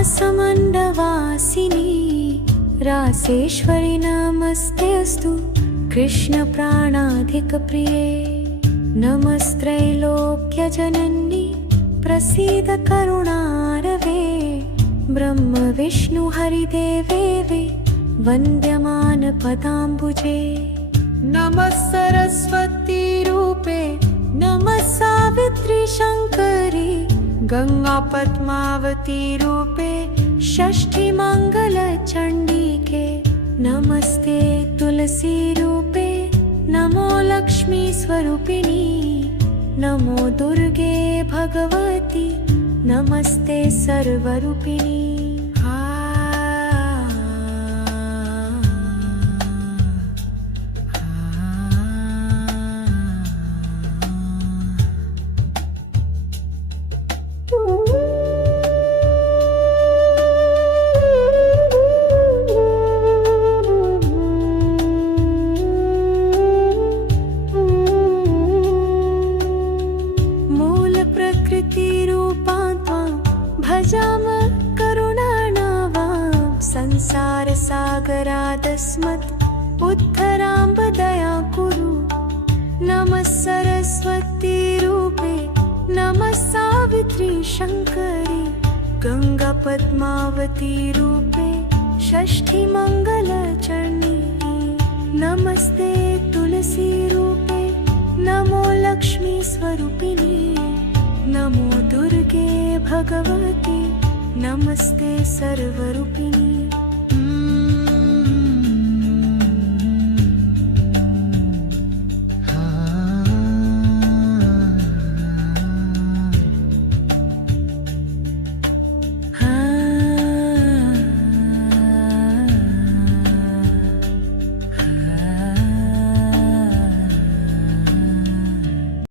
रासमण्डवासिनी रासेश्वरि नमस्तेऽस्तु कृष्णप्राणाधिकप्रिये नमस्त्रैलोक्यजननी प्रसीद करुणारवे ब्रह्म विष्णु हरिदेवे वन्द्यमान पदाम्बुजे नमः सरस्वती रूपे नमः सावित्री शङ्करी गंगा पद्मावती रूपे षष्ठी मंगल चंडिके नमस्ते तुलसी रूपे नमो लक्ष्मी स्वरूपिणी नमो दुर्गे भगवती नमस्ते सर्वरूपिणी भजाम करुणाणावां संसारसागरादस्मत् उद्धराम्ब दया कुरु नमः सरस्वती रूपे नमः सावित्री शङ्करी गंगा पद्मावती रूपे षष्ठी मंगलचरणी नमस्ते तुलसी रूपे नमो लक्ष्मी स्वरूपिणी नमो दुर्गे भगवती नमस्ते सर्वरूपिणी।